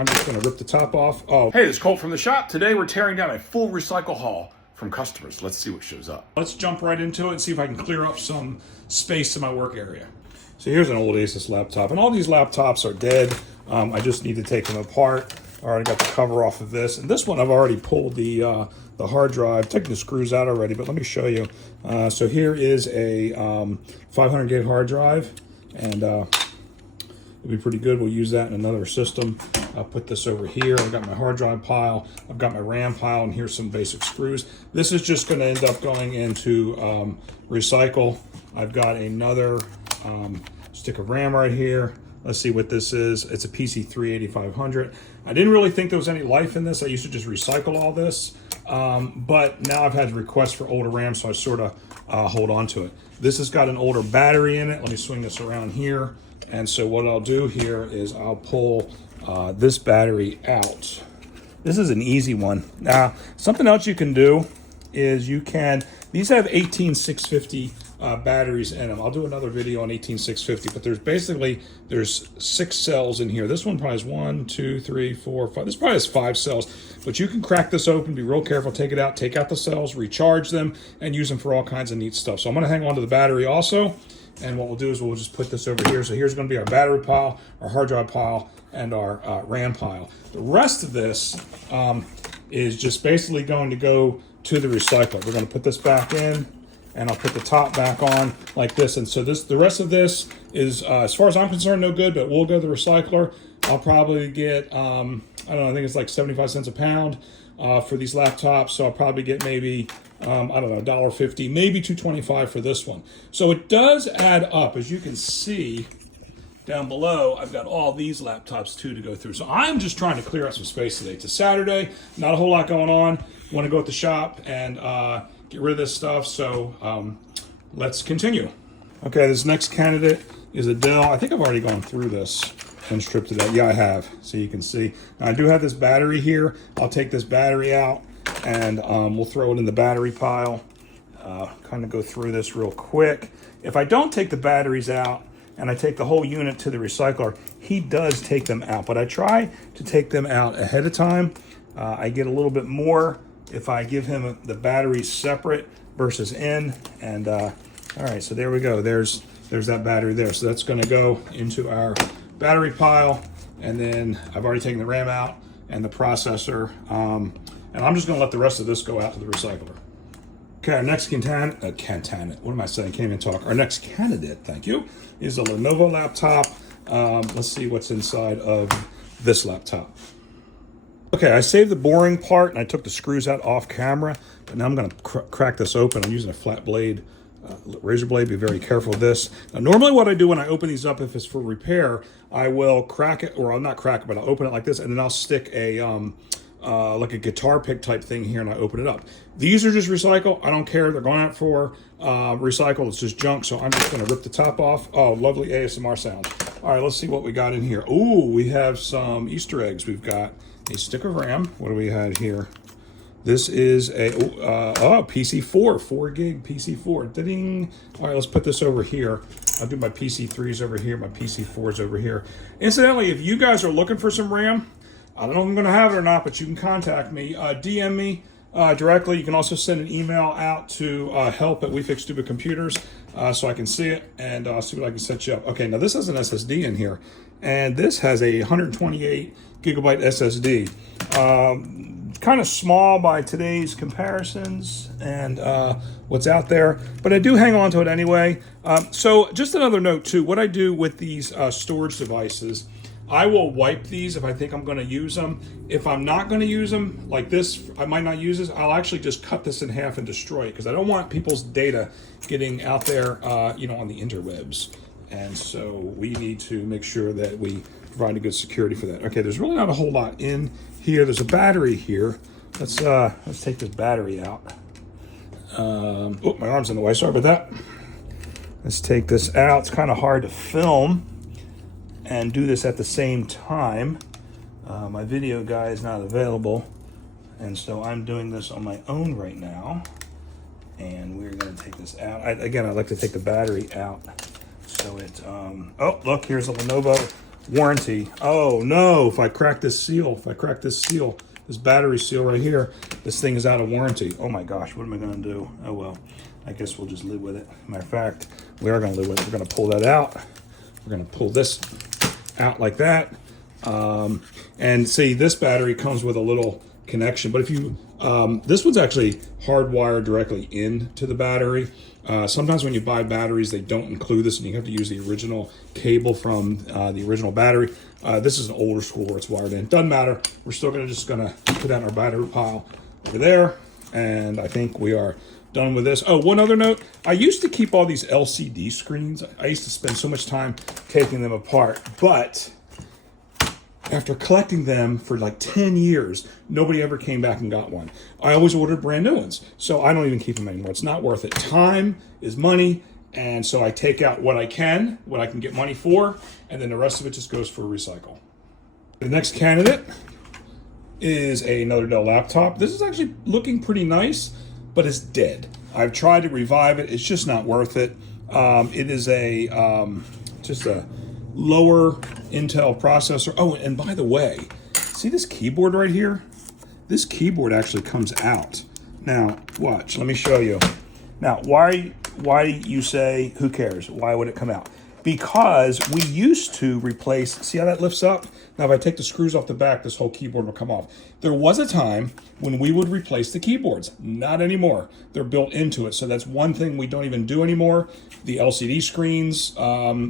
I'm just gonna rip the top off. Oh, hey, it's Colt from the shop. Today we're tearing down a full recycle haul from customers. Let's see what shows up. Let's jump right into it and see if I can clear up some space in my work area. So here's an old Asus laptop, and all these laptops are dead. I just need to take them apart. I already got the cover off of this, and this one I've already pulled the hard drive, taking the screws out already, but let me show you. So here is a 500 gig hard drive, and it'll be pretty good. We'll use that in another system. I'll put this over here. I've got my hard drive pile, I've got my RAM pile, and here's some basic screws. This is just going to end up going into recycle. I've got another stick of RAM right here. Let's see what this is. It's a PC3 8500. I didn't really think there was any life in this. I used to just recycle all this, but now I've had requests for older RAM, so I sort of hold on to it. This has got an older battery in it. Let me swing this around here. And so what I'll do here is I'll pull this battery out. This is an easy one. Now, something else you can do is these have 18650 batteries in them. I'll do another video on 18650, but there's 6 cells in here. This one probably has 1, 2, 3, 4, 5. This probably has 5 cells, but you can crack this open, be real careful, take it out, take out the cells, recharge them, and use them for all kinds of neat stuff. So I'm gonna hang on to the battery also, and what we'll do is we'll just put this over here. So here's gonna be our battery pile, our hard drive pile, and our RAM pile. The rest of this is just basically going to go to the recycler. We're gonna put this back in, and I'll put the top back on like this. And so the rest of this is, as far as I'm concerned, no good, but we'll go to the recycler. I'll probably get, I don't know, I think it's like 75 cents a pound for these laptops. So I'll probably get maybe, I don't know, $1.50, maybe $2.25 for this one. So it does add up. As you can see down below, I've got all these laptops too to go through. So I'm just trying to clear out some space today. It's a Saturday, not a whole lot going on. Want to go at the shop and get rid of this stuff, so let's continue. Okay, this next candidate is a Dell. I think I've already gone through this and stripped it out. Yeah, I have, so you can see. Now, I do have this battery here. I'll take this battery out, and we'll throw it in the battery pile. Kind of go through this real quick. If I don't take the batteries out, and I take the whole unit to the recycler, he does take them out, but I try to take them out ahead of time. I get a little bit more if I give him the batteries separate versus in. And all right, so there we go. There's that battery there. So that's gonna go into our battery pile. And then I've already taken the RAM out and the processor. And I'm just gonna let the rest of this go out to the recycler. Okay, our next what am I saying? Can't even talk. Our next candidate, thank you, is a Lenovo laptop. Let's see what's inside of this laptop. Okay, I saved the boring part and I took the screws out off camera, but now I'm gonna crack this open. I'm using a flat blade, razor blade. Be very careful with this. Now, normally what I do when I open these up, if it's for repair, I will crack it, or I'll not crack it, but I'll open it like this, and then I'll stick a, like a guitar pick type thing here, and I open it up. These are just recycle. I don't care. They're going out for recycle. It's just junk, so I'm just gonna rip the top off. Oh, lovely ASMR sound. All right, let's see what we got in here. Ooh, we have some Easter eggs. We've got a stick of RAM. What do we have here? This is a PC4, 4 gig PC4. Ding. All right, let's put this over here. I'll do my PC3s over here, my PC4s over here. Incidentally, if you guys are looking for some RAM, I don't know if I'm going to have it or not, but you can contact me. DM me directly. You can also send an email out to help at We Fix Stupid Computers so I can see it and see what I can set you up. Okay, now this has an SSD in here, and this has a 128 gigabyte SSD. Kind of small by today's comparisons and what's out there, but I do hang on to it anyway. So just another note too, what I do with these storage devices, I will wipe these if I think I'm going to use them. If I'm not going to use them, like this, I might not use this, I'll actually just cut this in half and destroy it, because I don't want people's data getting out there, you know, on the interwebs. And so we need to make sure that we provide a good security for that. Okay, there's really not a whole lot in here. There's a battery here. Let's take this battery out. Oh, my arm's in the way. Sorry about that. Let's take this out. It's kind of hard to film and do this at the same time. My video guy is not available, and so I'm doing this on my own right now. And we're going to take this out. Again, I'd like to take the battery out. So it, oh, look, here's a Lenovo warranty. Oh no, if I crack this seal, this battery seal right here, this thing is out of warranty. Oh my gosh, what am I gonna do? Oh well, I guess we'll just live with it. Matter of fact, we are gonna live with it. We're gonna pull that out. We're gonna pull this out like that. And see, this battery comes with a little connection, but if you, this one's actually hardwired directly into the battery. Sometimes when you buy batteries, they don't include this and you have to use the original cable from the original battery. This is an older school where it's wired in. Doesn't matter. We're still just gonna put that in our battery pile over there. And I think we are done with this. Oh, one other note. I used to keep all these LCD screens. I used to spend so much time taking them apart, but after collecting them for like 10 years, nobody ever came back and got one. I always ordered brand new ones, so I don't even keep them anymore. It's not worth it. Time is money, and so I take out what I can get money for, and then the rest of it just goes for recycle. The next candidate is another Dell laptop. This is actually looking pretty nice, but it's dead. I've tried to revive it. It's just not worth it. It is just a lower Intel processor. Oh, and by the way, see this keyboard right here? This keyboard actually comes out. Now, watch, let me show you. Now, why you say, who cares? Why would it come out? Because we used to replace, see how that lifts up? Now, if I take the screws off the back, this whole keyboard will come off. There was a time when we would replace the keyboards. Not anymore. They're built into it. So that's one thing we don't even do anymore. The LCD screens,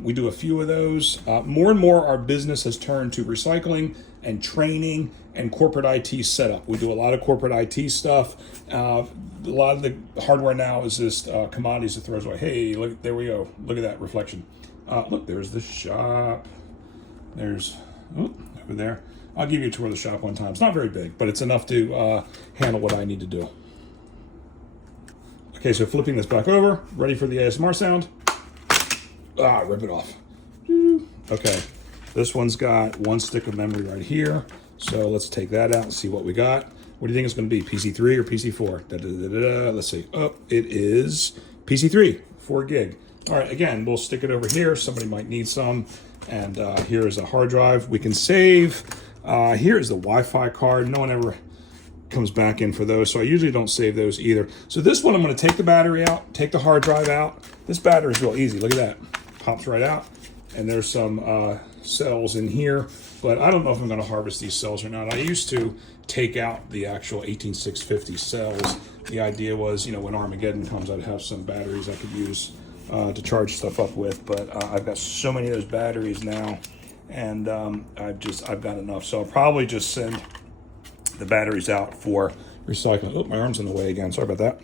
we do a few of those. More and more, our business has turned to recycling and training and corporate IT setup. We do a lot of corporate IT stuff. A lot of the hardware now is just commodities that throws away. Hey, look, there we go. Look at that reflection. Look, there's the shop. There's, over there. I'll give you a tour of the shop one time. It's not very big, but it's enough to handle what I need to do. Okay, so flipping this back over, ready for the ASMR sound. Rip it off. Okay, this one's got one stick of memory right here. So let's take that out and see what we got. What do you think it's gonna be, PC3 or PC4? Let's see, it is PC3, 4 gig. All right, again, we'll stick it over here. Somebody might need some. And here is a hard drive we can save. Here is the Wi-Fi card. No one ever comes back in for those, so I usually don't save those either. So this one, I'm gonna take the battery out, take the hard drive out. This battery is real easy, look at that. Pops right out. And there's some cells in here, but I don't know if I'm gonna harvest these cells or not. I used to take out the actual 18650 cells. The idea was, you know, when Armageddon comes, I'd have some batteries I could use to charge stuff up with, but I've got so many of those batteries now, and I've got enough. So I'll probably just send the batteries out for recycling. Oh, my arm's in the way again. Sorry about that.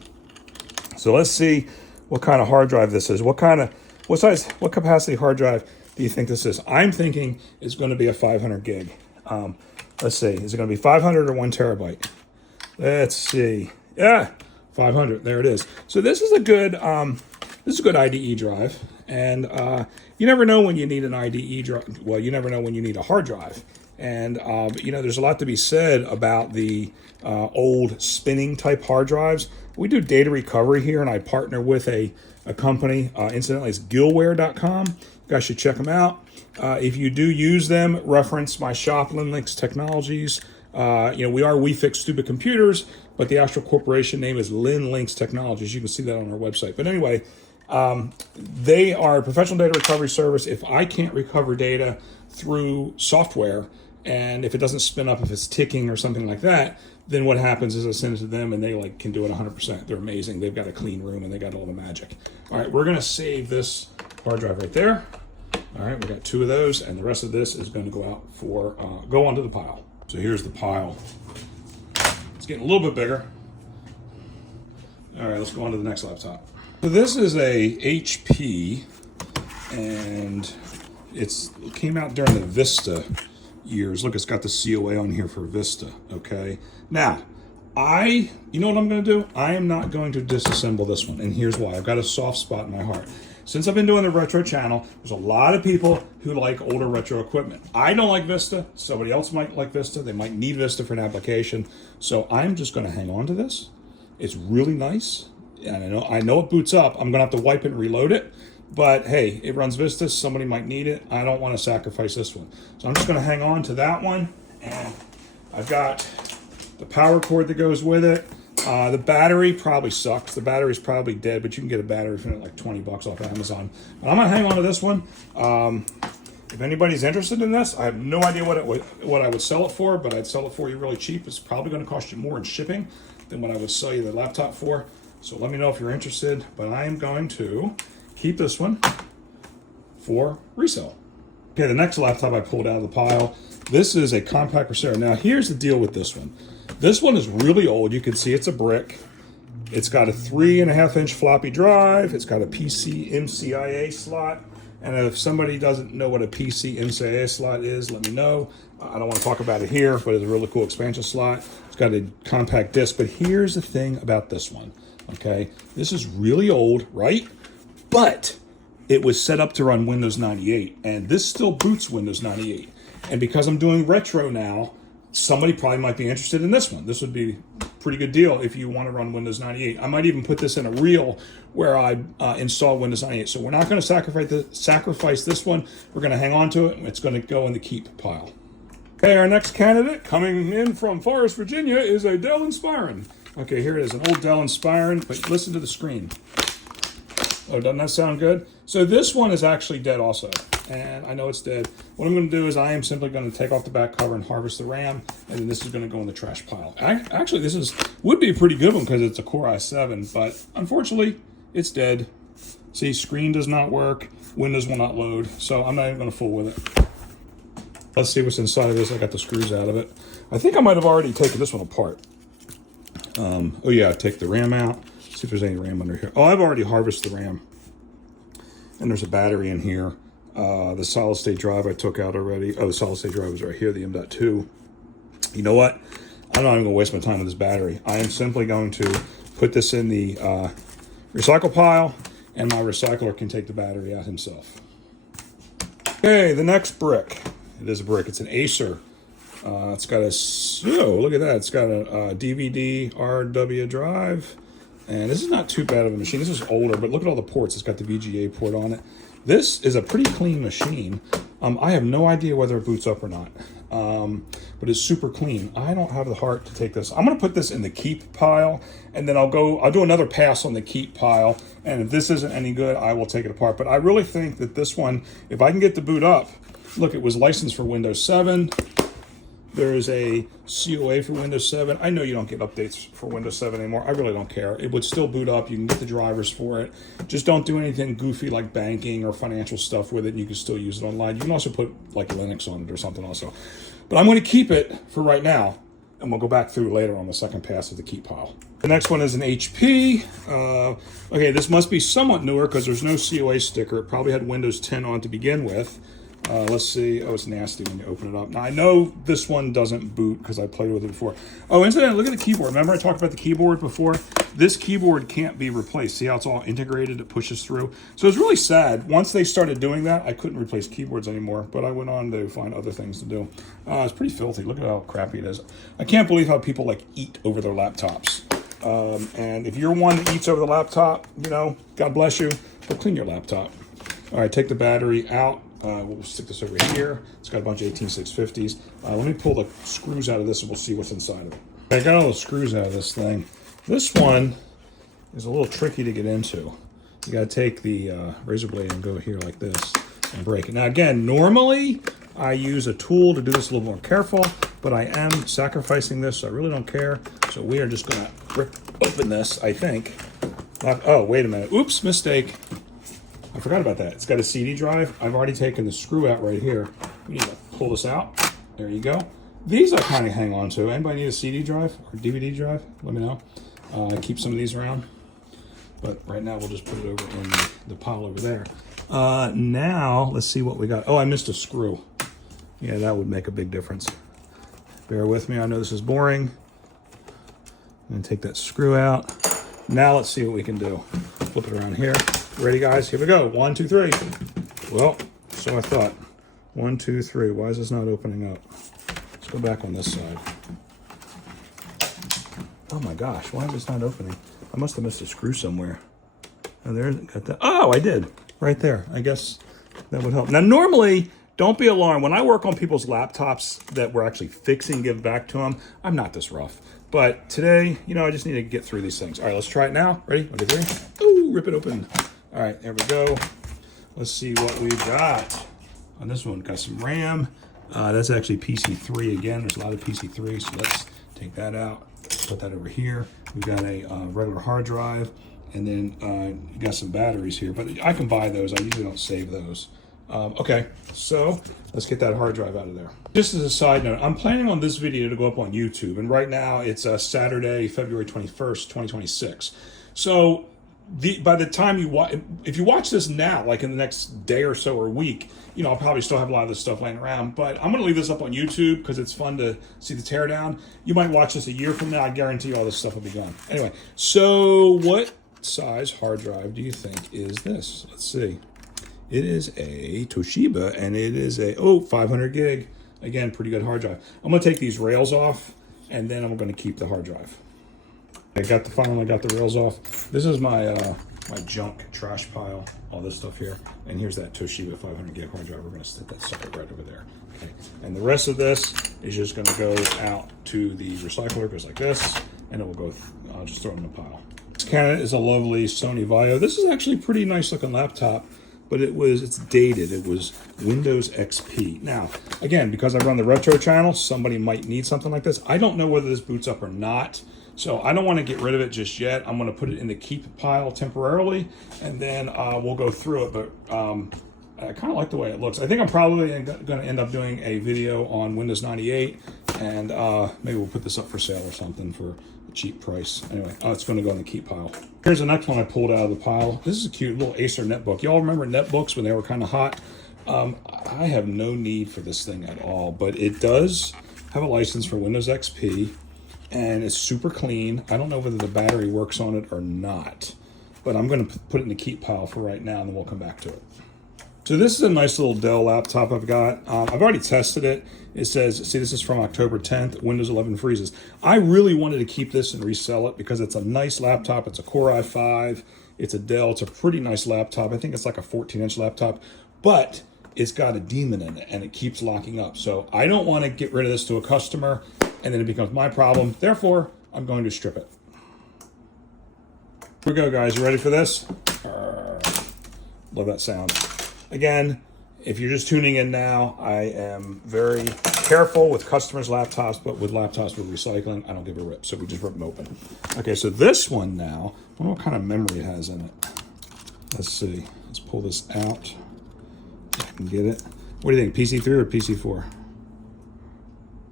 So let's see what kind of hard drive this is. What capacity hard drive do you think this is? I'm thinking it's going to be a 500 gig. Let's see. Is it going to be 500 or 1 terabyte? Let's see. Yeah, 500. There it is. So this is a good IDE drive, and you never know when you need an IDE drive. Well, you never know when you need a hard drive. And, you know, there's a lot to be said about the old spinning type hard drives. We do data recovery here, and I partner with a company. Incidentally, it's gilware.com. You guys should check them out. If you do use them, reference my shop, Linux Technologies. You know, we fix stupid computers, but the actual corporation name is Linux Technologies. You can see that on our website. But anyway, they are a professional data recovery service. If I can't recover data through software, and if it doesn't spin up, if it's ticking or something like that, then what happens is I send it to them and they can do it 100%. They're amazing. They've got a clean room and they got all the magic. All right, we're gonna save this hard drive right there. All right, we got 2 of those, and the rest of this is gonna go out for, go onto the pile. So here's the pile. It's getting a little bit bigger. All right, let's go on to the next laptop. So this is a HP, and it came out during the Vista years. Look, it's got the COA on here for Vista, okay? Now, you know what I'm gonna do? I am not going to disassemble this one, and here's why. I've got a soft spot in my heart. Since I've been doing the retro channel, there's a lot of people who like older retro equipment. I don't like Vista. Somebody else might like Vista. They might need Vista for an application. So I'm just gonna hang on to this. It's really nice. And I know it boots up. I'm gonna have to wipe it and reload it, but hey, it runs Vista. Somebody might need it. I don't want to sacrifice this one. So I'm just going to hang on to that one. And I've got the power cord that goes with it. The battery probably sucks. The battery's probably dead, but you can get a battery for like 20 bucks off Amazon. But I'm going to hang on to this one. If anybody's interested in this, I have no idea what I would sell it for, but I'd sell it for you really cheap. It's probably going to cost you more in shipping than what I would sell you the laptop for. So let me know if you're interested, but I am going to keep this one for resale. Okay, the next laptop I pulled out of the pile, this is a Compaq Acer. Now here's the deal with this one. This one is really old. You can see it's a brick. It's got a 3.5-inch floppy drive. It's got a PC MCIA slot. And if somebody doesn't know what a PC MCIA slot is, let me know. I don't want to talk about it here, but it's a really cool expansion slot. It's got a compact disc. But here's the thing about this one, okay? This is really old, right? But it was set up to run Windows 98, and this still boots Windows 98. And because I'm doing retro now, somebody probably might be interested in this one. This would be a pretty good deal if you want to run Windows 98. I might even put this in a reel where I install Windows 98. So we're not going to sacrifice this one. We're going to hang on to it. It's going to go in the keep pile. Okay, our next candidate coming in from Forest, Virginia is a Dell Inspiron. Okay, here it is, an old Dell Inspiron, but listen to the screen. Oh, doesn't that sound good? So this one is actually dead also, and I know it's dead. What I'm going to do is I am simply going to take off the back cover and harvest the RAM, and then this is going to go in the trash pile. Actually, this would be a pretty good one because it's a Core i7, but unfortunately, it's dead. See, screen does not work, Windows will not load, so I'm not even going to fool with it. Let's see what's inside of this. I got the screws out of it. I think I might have already taken this one apart. Oh yeah, take the RAM out. See if there's any RAM under here. Oh, I've already harvested the RAM. And there's a battery in here. The solid state drive I took out already. Oh, the solid state drive is right here, the M.2. You know what? I'm not even gonna waste my time with this battery. I am simply going to put this in the recycle pile, and my recycler can take the battery out himself. Okay, the next brick. It is a brick, it's an Acer. It's got look at that. It's got a DVD RW drive. And this is not too bad of a machine. This is older, but look at all the ports. It's got the VGA port on it. This is a pretty clean machine. I have no idea whether it boots up or not, but it's super clean. I don't have the heart to take this. I'm gonna put this in the keep pile, and then I'll do another pass on the keep pile. And if this isn't any good, I will take it apart. But I really think that this one, if I can get the boot up, look, it was licensed for Windows 7. There is a COA for Windows 7. I know you don't get updates for Windows 7 anymore. I really don't care. It would still boot up. You can get the drivers for it. Just don't do anything goofy like banking or financial stuff with it, and you can still use it online. You can also put like Linux on it or something also. But I'm going to keep it for right now, and we'll go back through later on the second pass of the keep pile. The next one is an HP. Okay, this must be somewhat newer because there's no COA sticker. It probably had Windows 10 on to begin with. Let's see. Oh, it's nasty when you open it up. Now, I know this one doesn't boot because I played with it before. Oh, incidentally, look at the keyboard. Remember I talked about the keyboard before? This keyboard can't be replaced. See how it's all integrated? It pushes through. So it's really sad. Once they started doing that, I couldn't replace keyboards anymore, but I went on to find other things to do. It's pretty filthy. Look at how crappy it is. I can't believe how people like eat over their laptops. And if you're one that eats over the laptop, you know, God bless you, but clean your laptop. All right, take the battery out. We'll stick this over here. It's got a bunch of 18650s. Let me pull the screws out of this and we'll see what's inside of it. I got all the screws out of this thing. This one is a little tricky to get into. You got to take the razor blade and go here like this and break it. Now again, normally I use a tool to do this a little more careful, but I am sacrificing this, so I really don't care. So we are just going to rip open this, I think. Oh, wait a minute. Oops, mistake. I forgot about that. It's got a CD drive. I've already taken the screw out right here. We need to pull this out. There you go. These I kind of hang on to. Anybody need a CD drive or DVD drive? Let me know. I keep some of these around. But right now we'll just put it over in the pile over there. Now, let's see what we got. Oh, I missed a screw. Yeah, that would make a big difference. Bear with me. I know this is boring. I'm going to take that screw out. Now let's see what we can do. Flip it around here. Ready, guys? Here we go. 1, 2, 3. Well, so I thought. 1, 2, 3. Why is this not opening up? Let's go back on this side. Oh my gosh, why is this not opening? I must have missed a screw somewhere. Oh, there's got that. Oh, I did. right there. I guess that would help. Now, normally, don't be alarmed. When I work on people's laptops that we're actually fixing, give back to them, I'm not this rough. But today, you know, I just need to get through these things. All right, let's try it now. Ready? 1, 2, 3. Ooh, rip it open. All right, there we go. Let's see what we got. On this one, got some RAM. That's actually PC3 again. There's a lot of PC3, so let's take that out. Put that over here. We've got a regular hard drive, and then you got some batteries here, but I can buy those. I usually don't save those. Okay, so let's get that hard drive out of there. Just as a side note, I'm planning on this video to go up on YouTube, and right now it's Saturday, February 21st, 2026. So by the time you watch, if you watch this now, like in the next day or so or week, you know, I'll probably still have a lot of this stuff laying around, but I'm going to leave this up on YouTube because it's fun to see the teardown. You might watch this a year from now. I guarantee all this stuff will be gone. Anyway, so what size hard drive do you think is this? Let's see. It is a Toshiba, and it is a 500 gig. Again, pretty good hard drive. I'm going to take these rails off, and then I'm going to keep the hard drive. I finally got the rails off. This is my my junk trash pile, all this stuff here. And here's that Toshiba 500 gig hard drive. We're going to stick that sucker right over there. Okay. And the rest of this is just going to go out to the recycler, goes like this, and it will go. I'll just throw it in the pile. This Canon is a lovely Sony VAIO. This is actually a pretty nice looking laptop, but it's dated. It was Windows XP. Now, again, because I run the retro channel, somebody might need something like this. I don't know whether this boots up or not, so I don't want to get rid of it just yet. I'm going to put it in the keep pile temporarily, and then we'll go through it, but I kind of like the way it looks. I think I'm probably going to end up doing a video on Windows 98, and maybe we'll put this up for sale or something for a cheap price. Anyway, it's going to go in the keep pile. Here's the next one I pulled out of the pile. This is a cute little Acer netbook. Y'all remember netbooks when they were kind of hot? I have no need for this thing at all, but it does have a license for Windows XP, and it's super clean. I don't know whether the battery works on it or not, but I'm going to put it in the keep pile for right now, and then we'll come back to it. So this is a nice little Dell laptop I've got. I've already tested it. It says, see, this is from October 10th, Windows 11 freezes. I really wanted to keep this and resell it because it's a nice laptop. It's a Core i5. It's a Dell. It's a pretty nice laptop. I think it's like a 14-inch laptop, but it's got a demon in it, and it keeps locking up. So I don't want to get rid of this to a customer, and then it becomes my problem. Therefore, I'm going to strip it. Here we go, guys. You ready for this? Love that sound. Again, if you're just tuning in now, I am very careful with customers' laptops, but with laptops with recycling, I don't give a rip. So we just rip them open. Okay, so this one now, I wonder what kind of memory it has in it. Let's see. Let's pull this out. I can get it. What do you think, PC3 or PC4?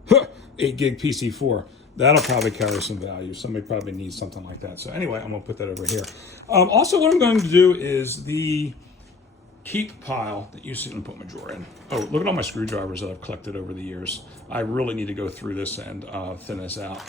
Huh, 8 gig PC4. That'll probably carry some value. Somebody probably needs something like that. So anyway, I'm going to put that over here. Also, what I'm going to do is the keep pile that you see. I'm going to put my drawer in. Oh, look at all my screwdrivers that I've collected over the years. I really need to go through this and thin this out.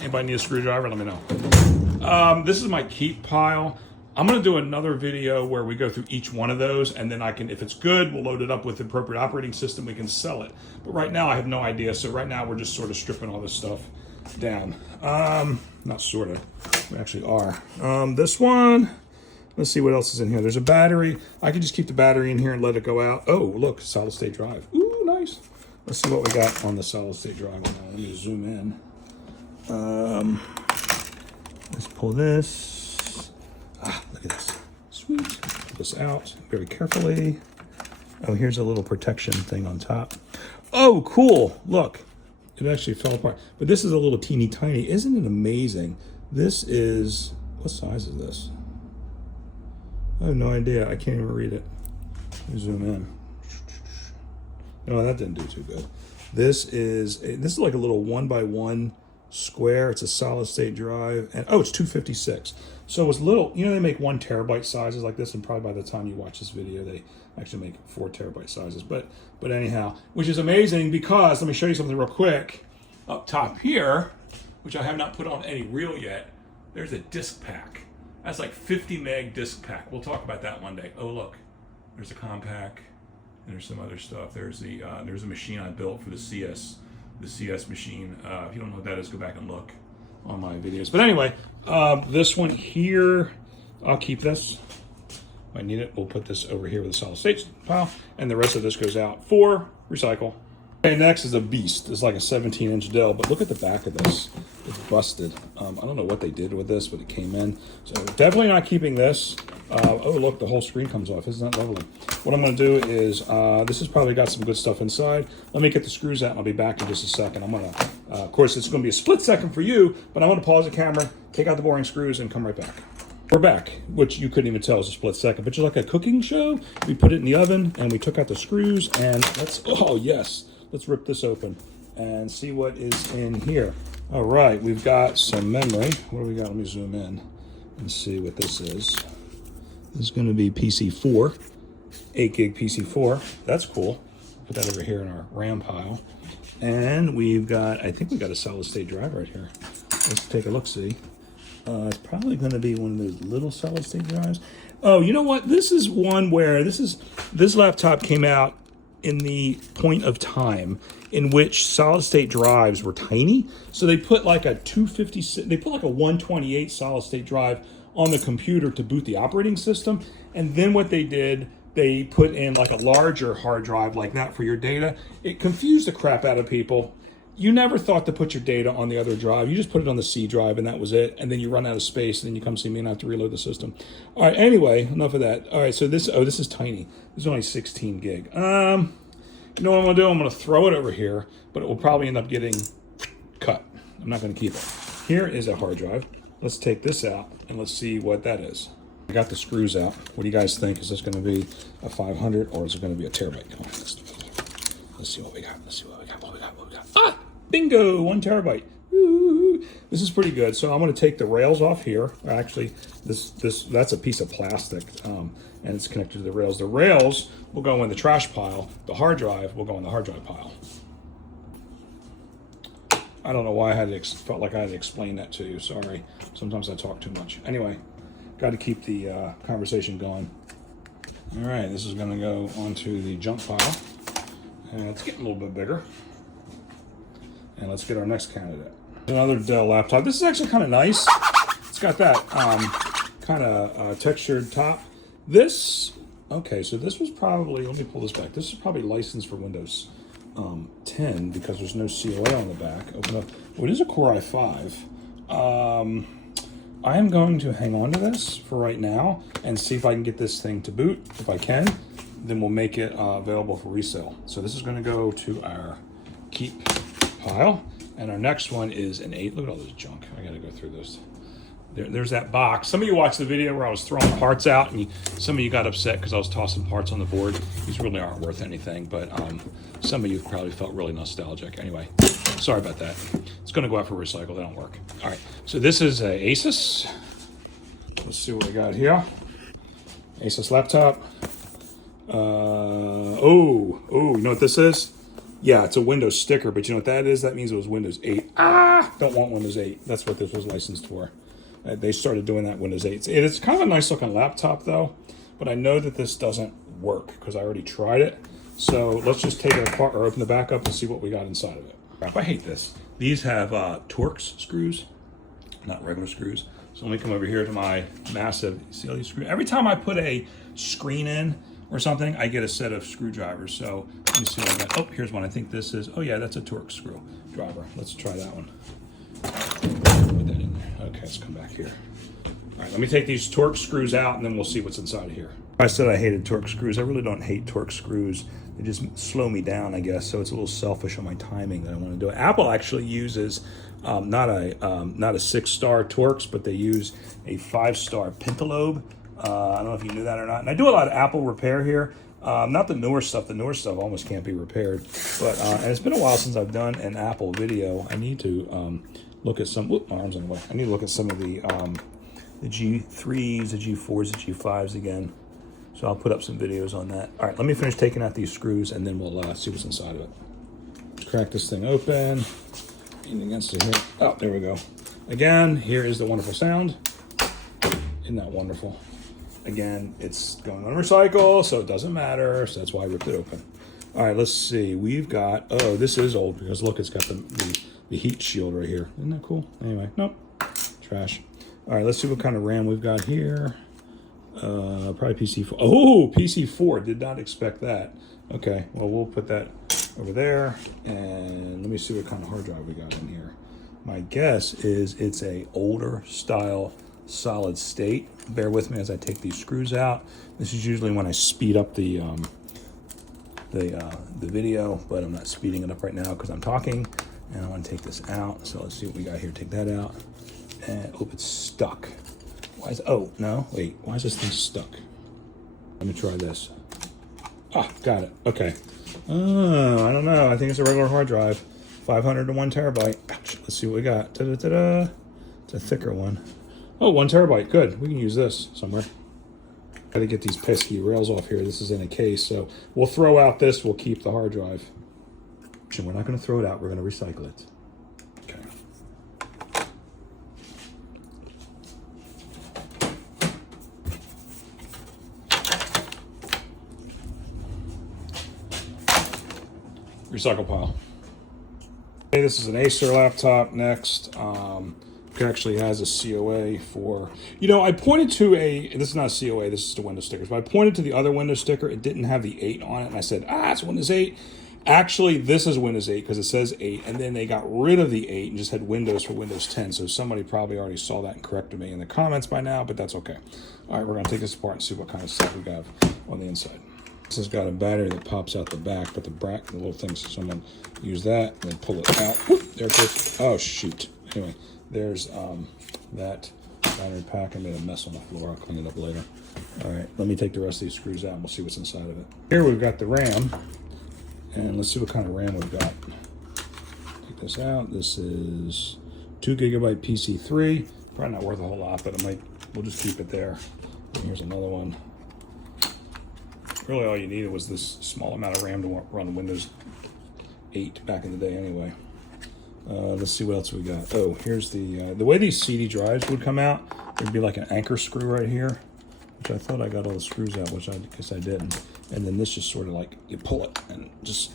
Anybody need a screwdriver? Let me know. This is my keep pile. I'm going to do another video where we go through each one of those, and then I can, if it's good, we'll load it up with the appropriate operating system. We can sell it. But right now, I have no idea. So right now, we're just sort of stripping all this stuff down. Not sort of. We actually are. This one. Let's see what else is in here. There's a battery. I can just keep the battery in here and let it go out. Oh, look, solid state drive. Ooh, nice. Let's see what we got on the solid state drive. Let me zoom in. Let's pull this. Look at this. Sweet. Pull this out very carefully. Oh, here's a little protection thing on top. Oh, cool. Look, it actually fell apart. But this is a little teeny tiny. Isn't it amazing? This is, what size is this? I have no idea. I can't even read it. Let me zoom in. No, that didn't do too good. This is like a little 1x1 square. It's a solid state drive, and oh, it's 256. So it's little. You know, they make 1 terabyte sizes like this, and probably by the time you watch this video, they actually make 4 terabyte sizes. But anyhow, which is amazing because let me show you something real quick. Up top here, which I have not put on any reel yet, there's a disk pack. That's like 50 meg disk pack. We'll talk about that one day. Oh, look, there's a Compaq, and there's some other stuff. There's a machine I built for the CS machine. If you don't know what that is, go back and look on my videos. But anyway, this one here, I'll keep this. When I need it, we'll put this over here with a solid state pile, and the rest of this goes out for recycle. Okay, next is a beast. It's like a 17-inch Dell, but look at the back of this. It's busted. I don't know what they did with this, but it came in. So definitely not keeping this. Oh, look, the whole screen comes off. Isn't that lovely? What I'm going to do is, this has probably got some good stuff inside. Let me get the screws out, and I'll be back in just a second. I'm going to, of course, it's going to be a split second for you, but I'm going to pause the camera, take out the boring screws, and come right back. We're back, which you couldn't even tell was a split second, but just like a cooking show, we put it in the oven, and we took out the screws, and oh, yes. Let's rip this open and see what is in here. All right, we've got some memory. What do we got? Let me zoom in and see what this is. This is going to be PC4, 8 gig PC4. That's cool. Put that over here in our RAM pile. And we've got, I think we got a solid state drive right here. Let's take a look-see. It's probably going to be one of those little solid state drives. Oh, you know what? This is one where this laptop came out in the point of time in which solid state drives were tiny. So they put like a 256, they put like a 128 solid state drive on the computer to boot the operating system. And then what they did, they put in like a larger hard drive like that for your data. It confused the crap out of people. You never thought to put your data on the other drive. You just put it on the C drive and that was it. And then you run out of space and then you come see me and I have to reload the system. All right, anyway, enough of that. All right, so this is tiny. This is only 16 gig. You know what I'm gonna do? I'm gonna throw it over here, but it will probably end up getting cut. I'm not gonna keep it. Here is a hard drive. Let's take this out and let's see what that is. I got the screws out. What do you guys think? Is this gonna be a 500 or is it gonna be a terabyte? Come on, let's see what we got. Let's see what we got. What we got. Ah, bingo, 1 terabyte. Ooh, this is pretty good. So I'm going to take the rails off here. Actually, that's a piece of plastic, and it's connected to the rails. The rails will go in the trash pile. The hard drive will go in the hard drive pile. I don't know why felt like I had to explain that to you. Sorry. Sometimes I talk too much. Anyway, got to keep the conversation going. All right, this is going to go onto the junk pile, and it's getting a little bit bigger. And let's get our next candidate. Another Dell laptop. This is actually kind of nice. It's got that kind of textured top. Okay, so this was probably, let me pull this back. This is probably licensed for Windows 10 because there's no COA on the back. Open up. Well, it is a Core i5. I am going to hang on to this for right now and see if I can get this thing to boot. If I can, then we'll make it available for resale. So this is going to go to our keep pile, and our next one is an 8. Look at all this junk. I gotta go through this. There's that box. Some of you watched the video where I was throwing parts out, and some of you got upset because I was tossing parts on the board. These really aren't worth anything, but some of you probably felt really nostalgic. Anyway, sorry about that. It's gonna go out for recycle. They don't work. All right, so this is a Asus. Let's see what we got here. Asus laptop. Oh, you know what this is? Yeah, it's a Windows sticker, but you know what that is? That means it was Windows 8. Don't want Windows 8. That's what this was licensed for. They started doing that Windows 8. It's kind of a nice looking laptop though, but I know that this doesn't work because I already tried it. So let's just take it apart or open the back up and see what we got inside of it. Crap, I hate this. These have Torx screws, not regular screws. So let me come over here to my massive, see all these screws? Every time I put a screen in or something, I get a set of screwdrivers. So let me see what I got. Oh, here's one. I think this is, oh yeah, that's a Torx screwdriver. Let's try that one. Put that in there. Okay, let's come back here. All right, let me take these Torx screws out and then we'll see what's inside of here. I said I hated Torx screws. I really don't hate Torx screws. They just slow me down, I guess. So it's a little selfish on my timing that I want to do it. Apple actually uses not a 6-star Torx, but they use a 5-star Pentalobe. I don't know if you knew that or not. And I do a lot of Apple repair here. Not the newer stuff. The newer stuff almost can't be repaired. But and it's been a while since I've done an Apple video. I need to look at some. Whoop, my arm's in the way. I need to look at some of the G3s, the G4s, the G5s again. So I'll put up some videos on that. All right, let me finish taking out these screws, and then we'll see what's inside of it. Crack this thing open. Lean against it here. Oh, there we go. Again, here is the wonderful sound. Isn't that wonderful? Again, it's going on recycle, so it doesn't matter. So that's why I ripped it open. All right, let's see. We've got, oh, this is old because look, it's got the heat shield right here. Isn't that cool? Anyway, nope, trash. All right, let's see what kind of RAM we've got here. Probably PC4. Oh, PC4. Did not expect that. Okay, well, we'll put that over there. And let me see what kind of hard drive we got in here. My guess is it's a older style solid state. Bear with me as I take these screws out. This is usually when I speed up the video, but I'm not speeding it up right now because I'm talking. And I want to take this out. So let's see what we got here. Take that out. And oh, it's stuck. Why is, oh, no, wait, why is this thing stuck? Let me try this. Ah, got it, okay. Oh, I don't know, I think it's a regular hard drive. 500 to 1 terabyte. Ouch. Let's see what we got. Da-da-da-da. It's a thicker one. Oh, 1 terabyte, good. We can use this somewhere. Gotta get these pesky rails off here. This is in a case, so we'll throw out this, we'll keep the hard drive. And we're not gonna throw it out, we're gonna recycle it. Okay. Recycle pile. Okay, this is an Acer laptop. Next, it actually has a COA for, you know, I pointed to this is not a COA, this is the Windows stickers, but I pointed to the other Windows sticker. It didn't have the 8 on it, and I said, it's Windows 8. Actually, this is Windows 8 because it says 8, and then they got rid of the 8 and just had Windows for Windows 10. So somebody probably already saw that and corrected me in the comments by now, but that's okay. All right, we're going to take this apart and see what kind of stuff we got on the inside. This has got a battery that pops out the back, but the little things, someone use that and then pull it out. Whoop, there it goes. Oh, shoot. Anyway, there's that battery pack. I made a mess on the floor. I'll clean it up later. All right, let me take the rest of these screws out and we'll see what's inside of it. Here we've got the RAM, and let's see what kind of RAM we've got. Take this out. This is 2 gigabyte PC3. Probably not worth a whole lot, but we'll just keep it there. And here's another one. Really all you needed was this small amount of RAM to run Windows 8 back in the day anyway. Let's see what else we got. Oh, here's the way these CD drives would come out, there'd be like an anchor screw right here, which I thought I got all the screws out, which I guess I didn't. And then this just sort of like, you pull it and just,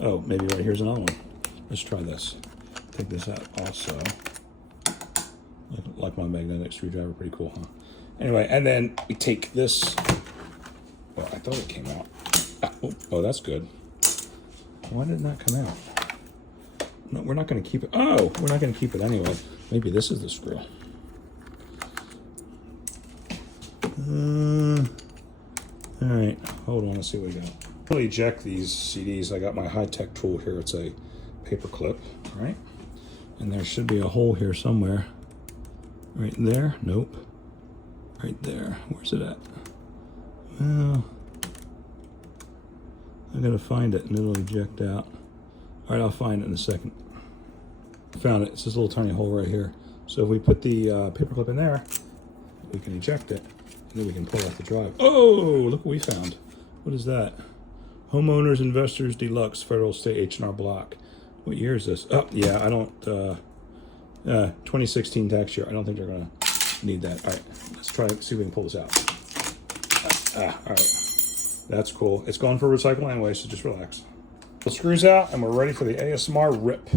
oh, maybe right here's another one. Let's try this. Take this out also. Like my magnetic screwdriver, pretty cool, huh? Anyway, and then we take this. Well, I thought it came out. Oh, that's good. Why did it not come out? No, we're not going to keep it. Oh, we're not going to keep it anyway. Maybe this is the screw. All right, hold on. Let's see what we got. I'll eject these CDs. I got my high-tech tool here. It's a paper clip, all right? And there should be a hole here somewhere. Right there. Nope. Right there. Where's it at? Well, I gotta find it and it'll eject out. All right, I'll find it in a second. Found it. It's this little tiny hole right here. So if we put the paperclip in there, we can eject it, and then we can pull out the drive. Oh, look what we found. What is that? Homeowners Investors Deluxe Federal State H&R Block. What year is this? Oh, yeah, I don't. 2016 tax year. I don't think they're gonna need that. All right, let's try to see if we can pull this out. All right, that's cool. It's going for recycle anyway, so just relax. The screws out, and we're ready for the ASMR rip.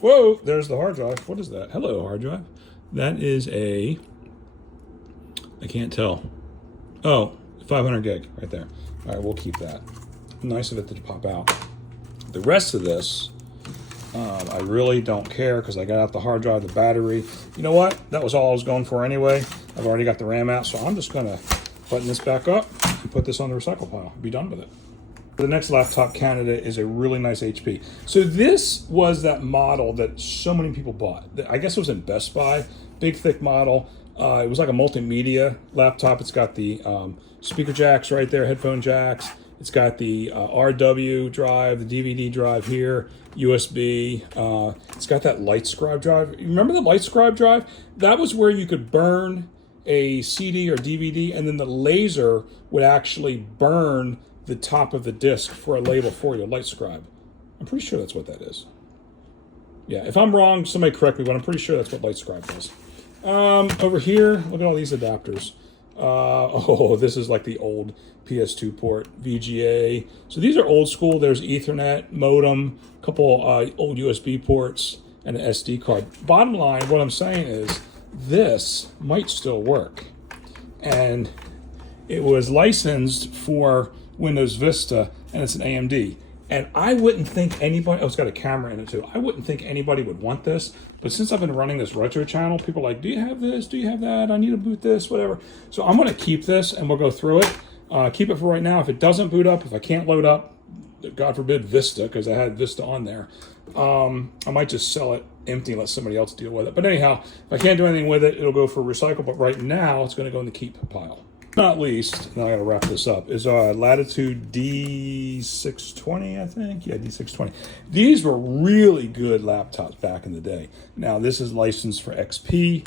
Whoa, there's the hard drive. What is that? Hello, hard drive. That is I can't tell. Oh, 500 gig right there. All right, we'll keep that. Nice of it to pop out. The rest of this, I really don't care because I got out the hard drive, the battery. You know what? That was all I was going for anyway. I've already got the RAM out, so I'm just gonna button this back up and put this on the recycle pile. Be done with it. The next laptop candidate is a really nice HP. So this was that model that so many people bought. I guess it was in Best Buy. Big, thick model. It was like a multimedia laptop. It's got the speaker jacks right there, headphone jacks. It's got the RW drive, the DVD drive here, USB. It's got that LightScribe drive. You remember the LightScribe drive? That was where you could burn a CD or DVD, and then the laser would actually burn the top of the disc for a label for you, LightScribe. I'm pretty sure that's what that is. Yeah, if I'm wrong, somebody correct me, but I'm pretty sure that's what LightScribe does. Over here, look at all these adapters. Oh, this is like the old PS2 port, VGA. So these are old school. There's Ethernet, modem, a couple old USB ports, and an SD card. Bottom line, what I'm saying is this might still work. and it was licensed for Windows Vista, and it's an AMD. And I wouldn't think anybody, oh, it's got a camera in it too. I wouldn't think anybody would want this, but since I've been running this retro channel, people are like, do you have this? Do you have that? I need to boot this, whatever. So I'm gonna keep this and we'll go through it. Keep it for right now. If it doesn't boot up, if I can't load up, God forbid Vista, because I had Vista on there, I might just sell it empty and let somebody else deal with it. But anyhow, if I can't do anything with it, it'll go for recycle, but right now it's gonna go in the keep pile. Not least, now I gotta wrap this up, is Latitude D620, I think? Yeah, D620. These were really good laptops back in the day. Now, this is licensed for XP.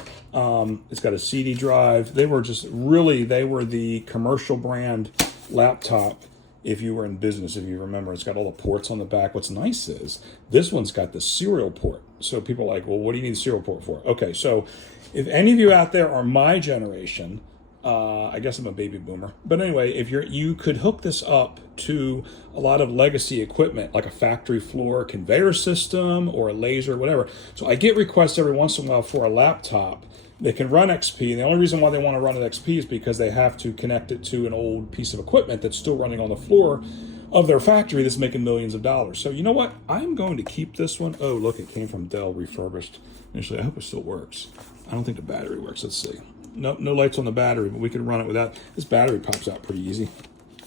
It's got a CD drive. They were just really, they were the commercial brand laptop if you were in business, if you remember. It's got all the ports on the back. What's nice is, this one's got the serial port. So people are like, well, what do you need a serial port for? Okay, so if any of you out there are my generation, I guess I'm a baby boomer. But anyway, if you could hook this up to a lot of legacy equipment, like a factory floor conveyor system or a laser, whatever. So I get requests every once in a while for a laptop that can run XP. And the only reason why they want to run it XP is because they have to connect it to an old piece of equipment that's still running on the floor of their factory that's making millions of dollars. So you know what? I'm going to keep this one. Oh, look, it came from Dell, refurbished. Initially, I hope it still works. I don't think the battery works. Let's see. No lights on the battery, but we can run it without. This battery pops out pretty easy.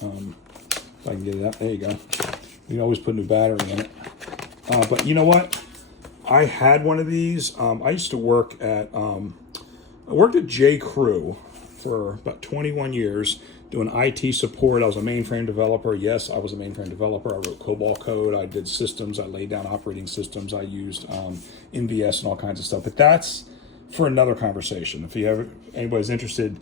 If I can get it out, there you go. You can always put a new battery in it. But you know what? I had one of these. I used to work at, I worked at J. Crew for about 21 years doing IT support. I was a mainframe developer. Yes, I was a mainframe developer. I wrote COBOL code. I did systems. I laid down operating systems. I used MVS and all kinds of stuff. But that's for another conversation. If anybody's interested,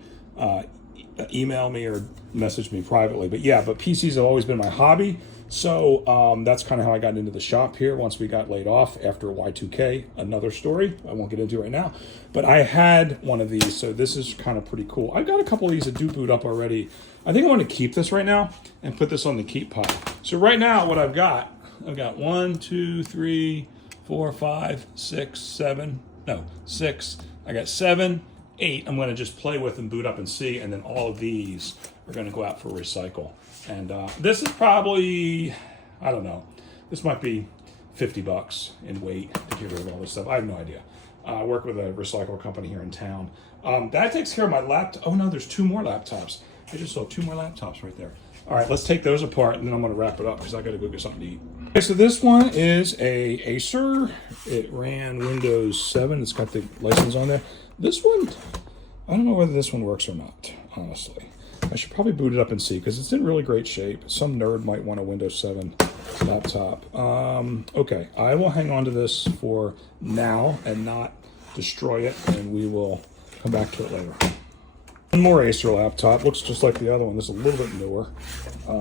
email me or message me privately. But yeah, but PCs have always been my hobby. So that's kind of how I got into the shop here once we got laid off after Y2K. Another story I won't get into right now. But I had one of these, so this is kind of pretty cool. I've got a couple of these that do boot up already. I think I want to keep this right now and put this on the keep pile. So right now what I've got 1, 2, 3, 4, 5, 6, 7. No, 6. I got 7, 8. I'm going to just play with and boot up and see, and then all of these are going to go out for recycle. And this is probably, I don't know, this might be $50 in weight to get rid of all this stuff. I have no idea. I work with a recycle company here in town. That takes care of my laptop. Oh no, there's 2 more laptops. I just saw 2 more laptops right there. All right, let's take those apart, and then I'm going to wrap it up because I got to go get something to eat. Okay, so this one is a Acer. It ran Windows 7. It's got the license on there. This one, I don't know whether this one works or not, honestly. I should probably boot it up and see because it's in really great shape. Some nerd might want a Windows 7 laptop. Okay, I will hang on to this for now and not destroy it, and we will come back to it later. One more Acer laptop. Looks just like the other one. This is a little bit newer. I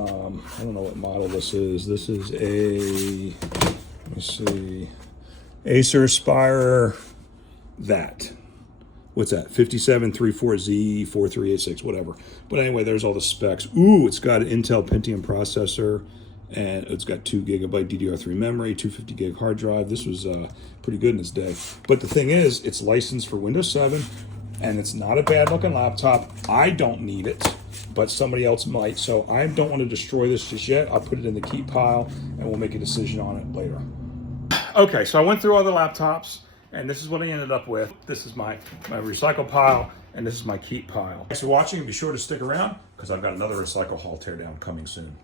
don't know what model this is. This is a, let me see, Acer Aspire that. What's that? 5734Z 4386, whatever. But anyway, there's all the specs. Ooh, it's got an Intel Pentium processor, and it's got 2 GB DDR3 memory, 250 gig hard drive. This was pretty good in its day. But the thing is, it's licensed for Windows 7, and it's not a bad looking laptop. I don't need it, but somebody else might. So I don't want to destroy this just yet. I'll put it in the keep pile, and we'll make a decision on it later. Okay, so I went through all the laptops, and this is what I ended up with. This is my recycle pile, and this is my keep pile. Thanks for watching, and be sure to stick around because I've got another recycle haul teardown coming soon.